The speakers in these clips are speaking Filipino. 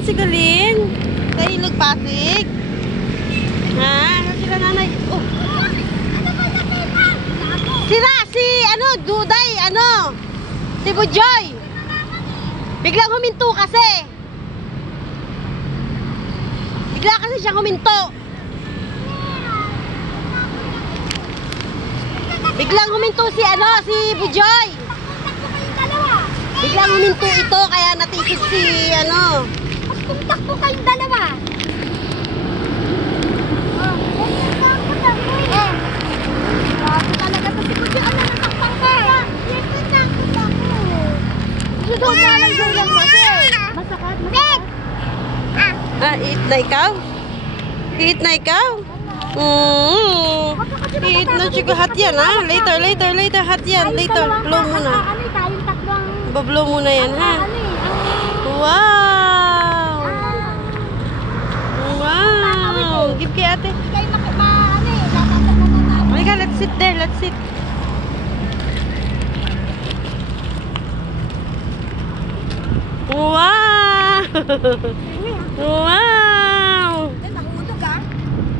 naman si Colin? Sa Ilog Pasig? Ha? Ano sila nanay? Oh. Sira si ano, Duday, ano? Si Bujoy. Biglang huminto kasi. Bigla kasi siyang huminto. Biglang huminto si ano, si Bujoy. Biglang huminto ito kaya natisod si ano. Mas tumakbo kayong dalawa. Grabe talaga to si Kuya. Ano natakpang ka? Takot ako. Doon na lang lang kasi. Masakit, masakit. Ah, eat na ikaw? Eat na ikaw? Eat na siya hot yan ha. Later hot yan. Later, blow muna. Ano tayong tatlong. Bablow muna yan ha. Wow! Wow! Give kay ate. Kayo ano eh. Tatapos mo na. Halika, let's sit there. Let's sit. Wow! Wow! Nakudog ah.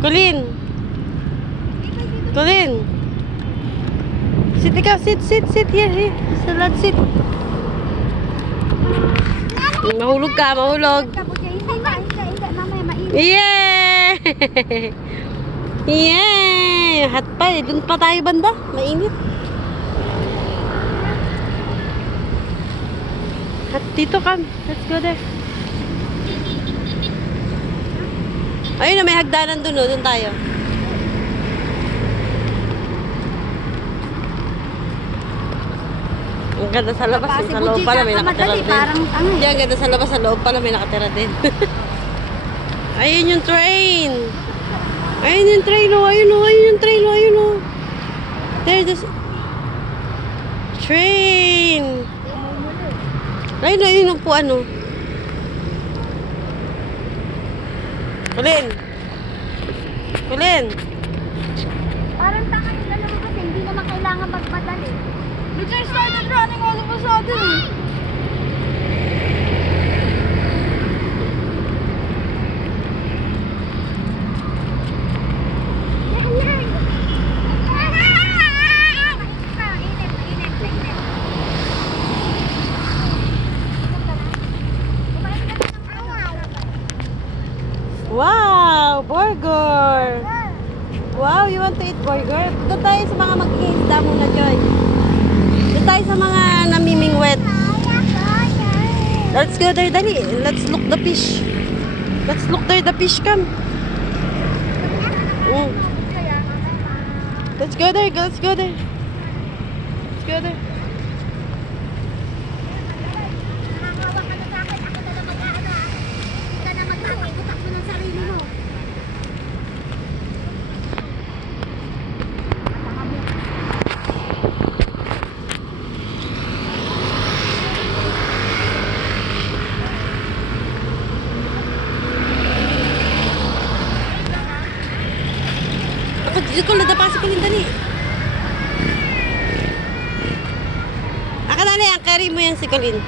Colin! Colin! Sit ikaw, sit here. So let's sit. Mahulog ka, mahulog. Hindi, mamaya mainit. Yeah! Yeah! Hot pa eh. Doon pa tayo banda. Mainit. Hot dito kam. Let's go there. Ayun na, may hagdanan doon. Doon tayo. Ang ganda sa labas. Sa loob pala may nakatira din. Hindi, ang ganda sa labas. Sa loob pala may nakatira din. Ayun yung train. Ayun yung train. Ayun yung train. Ayun. There's this train. Ayun ang po ano. Colin. Parang tanga yung dalawa kasi hindi naman kailangan magmadali. We just started running all of a sudden. Wow! Burger! Wow, you want to eat burger? Doon tayo sa mga mag-iisda muna, Joy. Doon tayo sa mga namimingwet. Let's go there, dali. Let's look the fish. Let's look there, the fish come. Let's go there, let's go there. Let's go there. Dito ko nadapa si Colin dali. Aka na yan, carry mo yan si Colin.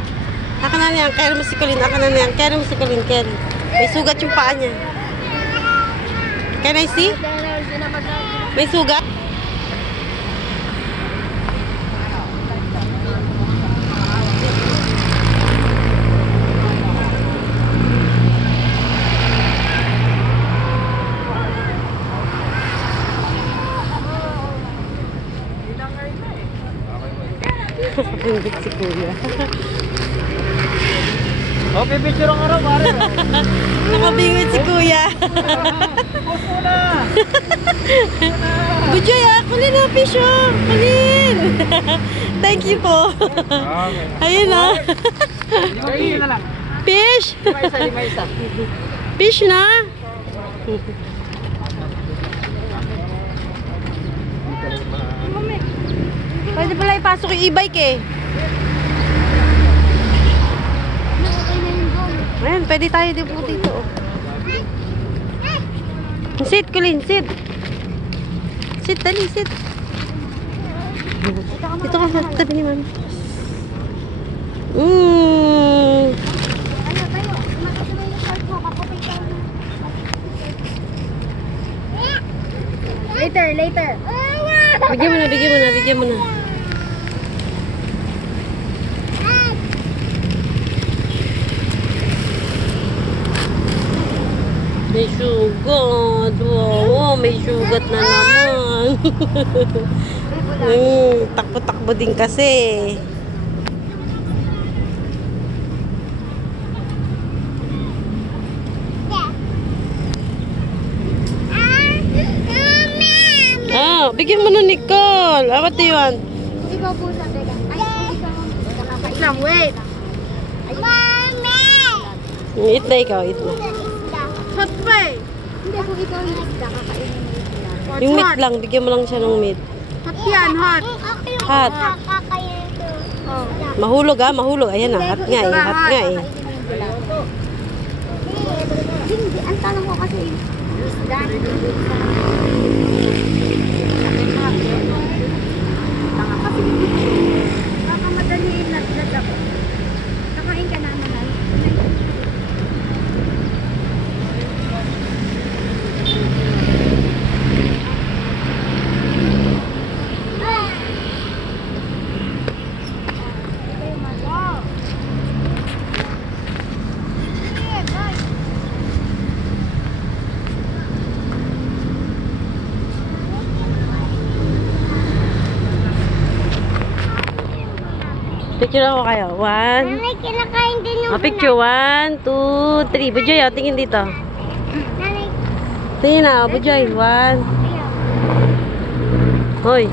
Aka na yan, carry mo si Colin. Aka na yan, carry mo si Colin, carry. May sugat yung paa niya. Can I see? May sugat? Nakabingit si Kuya. Oh, pipicture ang araw, pare. Nakabingit si Kuya. Post mo na. Bujoy, Colin na fish oh. Colin. Thank you po. Ayun na. Kayo na lang. Fish. Lima isa. Fish na. Pwede pala ipasok yung e-bike eh. Ayan, pwede tayo din po dito. Oh. Sit, Colin, sit. Sit, dali, sit. Dito ka sa tabi ni Mami. later. Bigyan mo na, bigyan mo na, bigyan mo na. May sugat. Wow, may sugat na naman. Takbo-takbo din kasi. Bigyan mo na, Nicole. What do you want? Ikaw po sa teka. Wait lang, wait. Eat na ikaw, eat na. Hot pa eh. Hindi po ikaw yung isda, kakainin mo yung isda. Yung meat lang, bigyan mo lang siya ng meat. Hot yan, hot. Hot. Oh. Mahulog ha, mahulog. Ayan na, hot nga eh, hot nga eh. Hindi, ang tanong ko kasi isda. Baka madaliin na ako. Kakain ka naman na. Picture ako kayo. 1. Nanay, kinakain din yung Picture 1, 2, 3. Bujoy, tingin dito. Nanay, Tingin na, Bujoy. 1. ayaw. Hoy.